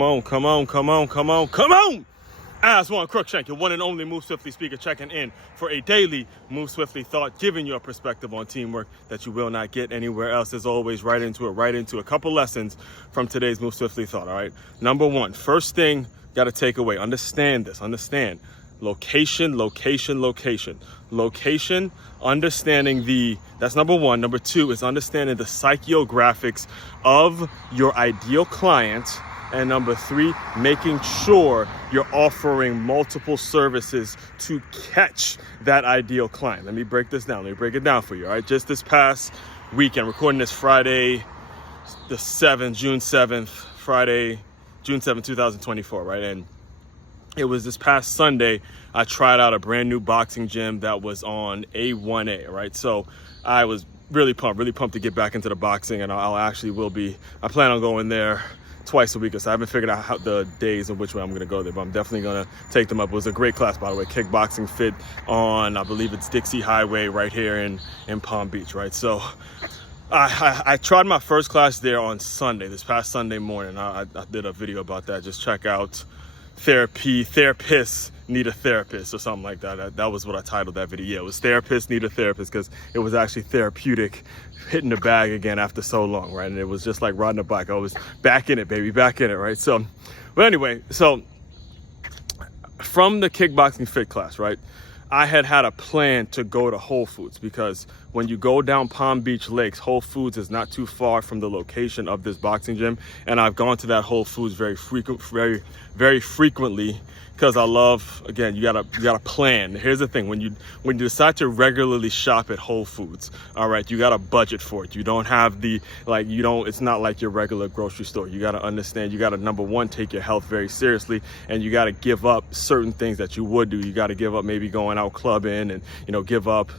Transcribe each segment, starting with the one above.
Come on. As one Crookshank, your one and only Move Swiftly speaker, checking in for a daily Move Swiftly thought, giving you a perspective on teamwork that you will not get anywhere else. As always, right into a couple lessons from today's Move Swiftly thought, all right? Number one, first thing, got to take away, understand this, location, understanding that's number one. Number two is understanding the psychographics of your ideal client. And number three, making sure you're offering multiple services to catch that ideal client. Let me break this down. Let me break it down for you. All right. Just this past weekend, recording this Friday, June 7th, 2024. Right. And it was this past Sunday, I tried out a brand new boxing gym that was on A1A. Right. So I was really pumped to get back into the boxing, and I plan on going there twice a week. So I haven't figured out how the days in which way I'm going to go there, but I'm definitely going to take them up. It was a great class, by the way, kickboxing fit on, I believe it's Dixie Highway right here in Palm Beach, right? So I tried my first class there on Sunday, this past Sunday morning. I did a video about that. Just check out therapists need a therapist or something like that. That was what I titled that video. Yeah, it was therapists need a therapist, because it was actually therapeutic hitting the bag again after so long, right? And it was just like riding a bike. I was back in it, baby, back in it, right? So, but anyway, so from the kickboxing fit class, right, I had a plan to go to Whole Foods, because when you go down Palm Beach Lakes, Whole Foods is not too far from the location of this boxing gym. And I've gone to that Whole Foods very frequently, because I love, again, you gotta plan. Here's the thing, when you decide to regularly shop at Whole Foods, all right, you gotta budget for it. You don't have it's not like your regular grocery store. You gotta understand, you gotta, number one, take your health very seriously, and you gotta give up certain things that you would do. You gotta give up maybe going out clubbing, and give up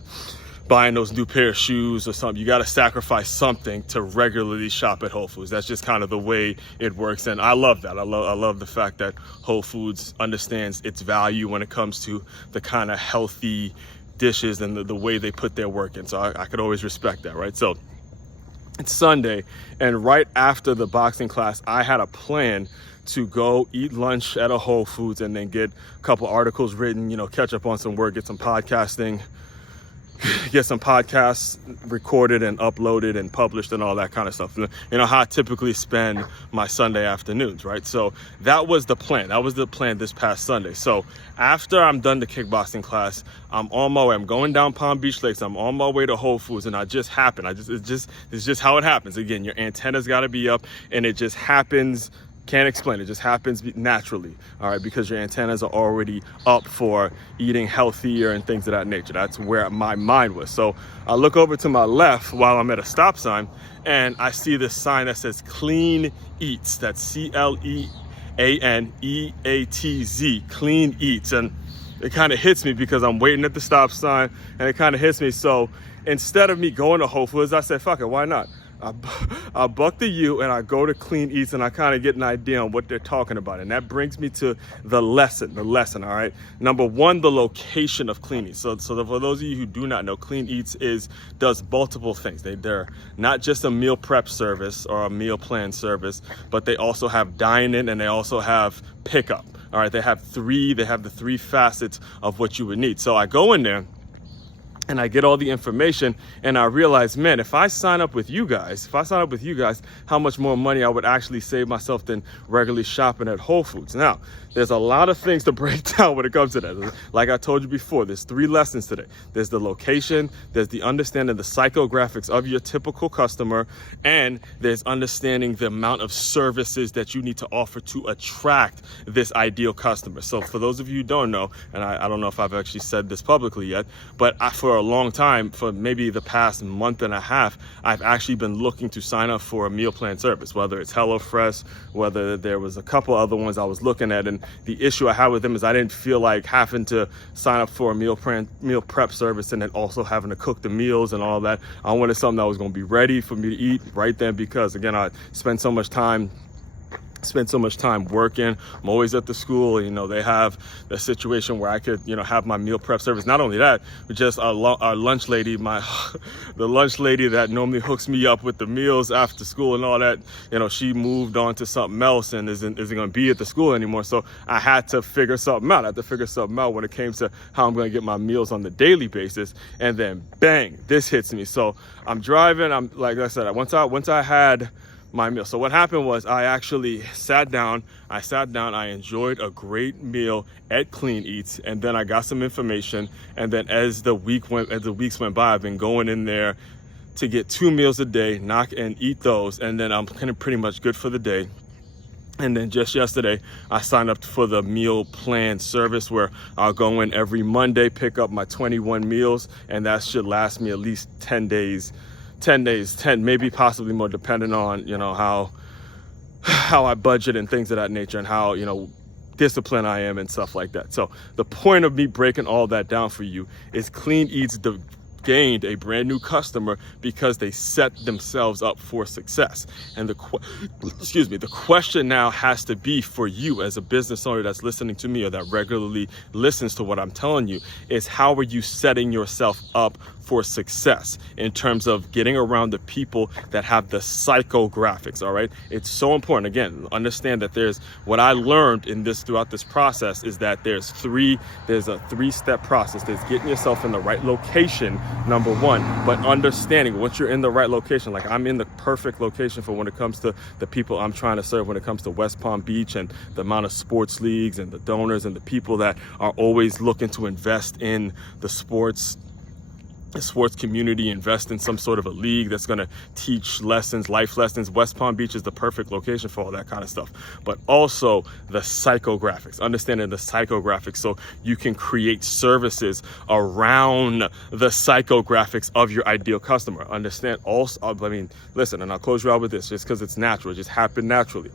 buying those new pair of shoes or something. You got to sacrifice something to regularly shop at Whole Foods. That's just kind of the way it works. And I love that. I love the fact that Whole Foods understands its value when it comes to the kind of healthy dishes and the way they put their work in. So I could always respect that, right? So it's Sunday, and right after the boxing class, I had a plan to go eat lunch at a Whole Foods and then get a couple articles written, catch up on some work, get some podcasts recorded and uploaded and published and all that kind of stuff. How I typically spend my Sunday afternoons, right? So that was the plan. That was the plan this past Sunday. So after I'm done the kickboxing class, I'm on my way. I'm going down Palm Beach Lakes. I'm on my way to Whole Foods, and it's just how it happens. Again, your antennas got to be up, and it just happens. Can't explain it. Just happens naturally, all right, because your antennas are already up for eating healthier and things of that nature. That's where my mind was. So I look over to my left while I'm at a stop sign, and I see this sign that says Clean Eats. That's CLEANEATZ, Clean Eats. And it kind of hits me because I'm waiting at the stop sign, and it kind of hits me. So instead of me going to Whole Foods, I said, fuck it, why not? I buck the U and I go to Clean Eats, and I kind of get an idea on what they're talking about. And that brings me to the lesson, all right? Number one, the location of Clean Eats. So for those of you who do not know, Clean Eats does multiple things. They're not just a meal prep service or a meal plan service, but they also have dine-in, and they also have pickup. All right, they have the three facets of what you would need. So I go in there, and I get all the information, and I realize, man, if I sign up with you guys, how much more money I would actually save myself than regularly shopping at Whole Foods. Now, there's a lot of things to break down when it comes to that. Like I told you before, there's 3 lessons today. There's the location, there's the understanding the psychographics of your typical customer, and there's understanding the amount of services that you need to offer to attract this ideal customer. So for those of you who don't know, and I don't know if I've actually said this publicly yet, but for a long time, for maybe the past month and a half, I've actually been looking to sign up for a meal plan service, whether it's HelloFresh, whether there was a couple other ones I was looking at. And the issue I had with them is I didn't feel like having to sign up for a meal prep service and then also having to cook the meals and all that. I wanted something that was going to be ready for me to eat right then, because again, I spend so much time spend so much time working. I'm always at the school. You know, they have the situation where I could, you know, have my meal prep service. Not only that, but just our lunch lady, the lunch lady that normally hooks me up with the meals after school and all that, you know, she moved on to something else and isn't going to be at the school anymore. So I had to figure something out. I had to figure something out when it came to how I'm going to get my meals on the daily basis. And then bang, this hits me. So I'm driving. I'm, like I said, once I had my meal. So what happened was I actually sat down, I enjoyed a great meal at Clean Eats, and then I got some information. And then as the weeks went by, I've been going in there to get 2 meals a day, knock and eat those. And then I'm kind of pretty much good for the day. And then just yesterday, I signed up for the meal plan service where I'll go in every Monday, pick up my 21 meals, and that should last me at least 10 days, maybe possibly more, depending on, you know, how I budget and things of that nature, and how, you know, disciplined I am and stuff like that. So the point of me breaking all that down for you is Clean Eats gained a brand new customer because they set themselves up for success. And the question now has to be for you as a business owner that's listening to me or that regularly listens to what I'm telling you, is how are you setting yourself up for success in terms of getting around the people that have the psychographics? All right, it's so important. Again, understand that there's, what I learned throughout this process is that there's a 3-step process. There's getting yourself in the right location, number one, but understanding once you're in the right location, like I'm in the perfect location for when it comes to the people I'm trying to serve, when it comes to West Palm Beach and the amount of sports leagues and the donors and the people that are always looking to invest in the sports community, invest in some sort of a league that's going to teach lessons, life lessons. West Palm Beach is the perfect location for all that kind of stuff. But also the psychographics, understanding the psychographics so you can create services around the psychographics of your ideal customer. Understand also, I mean, listen, and I'll close you out with this just because it's natural. It just happened naturally.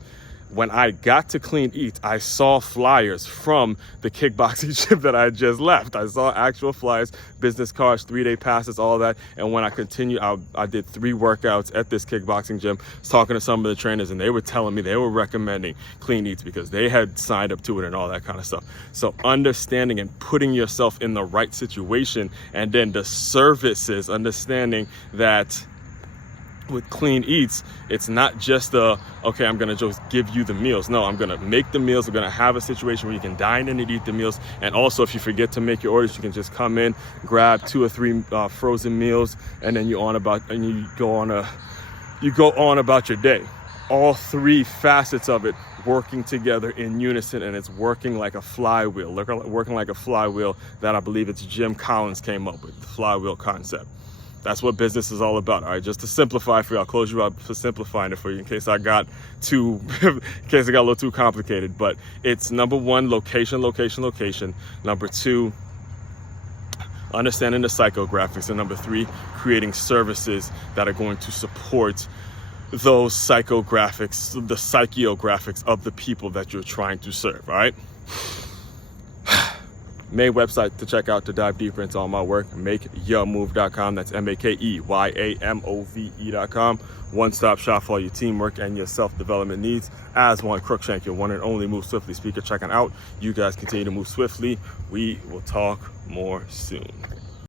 When I got to Clean Eats, I saw flyers from the kickboxing gym that I just left. I saw actual flyers, business cards, 3-day passes, all that. And when I continued, I did 3 workouts at this kickboxing gym. I was talking to some of the trainers, and they were telling me they were recommending Clean Eats because they had signed up to it and all that kind of stuff. So understanding and putting yourself in the right situation, and then the services, understanding that with Clean Eats, it's not just okay, I'm gonna just give you the meals. No, I'm gonna make the meals. I'm gonna have a situation where you can dine in and eat the meals. And also, if you forget to make your orders, you can just come in, grab 2 or 3 frozen meals, and then you go on about your day. All 3 facets of it working together in unison, and it's working like a flywheel. Working like a flywheel that I believe it's Jim Collins came up with, the flywheel concept. That's what business is all about. All right, just to simplify for you, I'll close you out for simplifying it for you in case I got a little too complicated. But it's number 1, location. Number 2, understanding the psychographics. And number 3, creating services that are going to support those psychographics, the psychographics of the people that you're trying to serve. All right. Main website to check out to dive deeper into all my work, makeyourmove.com. That's MakeYaMove.com. One-stop shop for all your teamwork and your self-development needs. As one, Crookshank, your one and only Move Swiftly speaker, checking out. You guys continue to move swiftly. We will talk more soon.